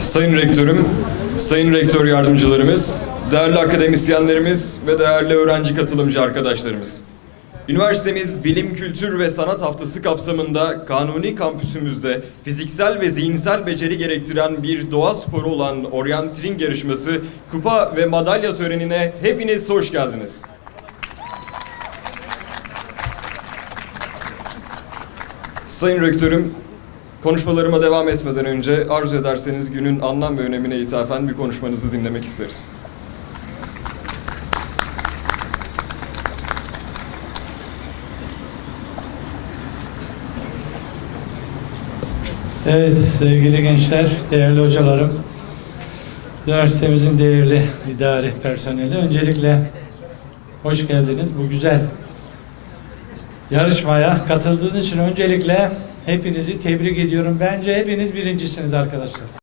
Sayın Rektörüm, Sayın Rektör Yardımcılarımız, değerli akademisyenlerimiz ve değerli öğrenci katılımcı arkadaşlarımız. Üniversitemiz Bilim, Kültür ve Sanat Haftası kapsamında Kanuni kampüsümüzde fiziksel ve zihinsel beceri gerektiren bir doğa sporu olan Orienteering yarışması kupa ve madalya törenine hepiniz hoş geldiniz. Sayın Rektörüm, konuşmalarıma devam etmeden önce arzu ederseniz günün anlam ve önemine ithafen bir konuşmanızı dinlemek isteriz. Evet sevgili gençler, değerli hocalarım, üniversitemizin değerli idari personeli. Öncelikle hoş geldiniz. Bu güzel yarışmaya katıldığınız için öncelikle hepinizi tebrik ediyorum. Bence hepiniz birincisiniz arkadaşlar.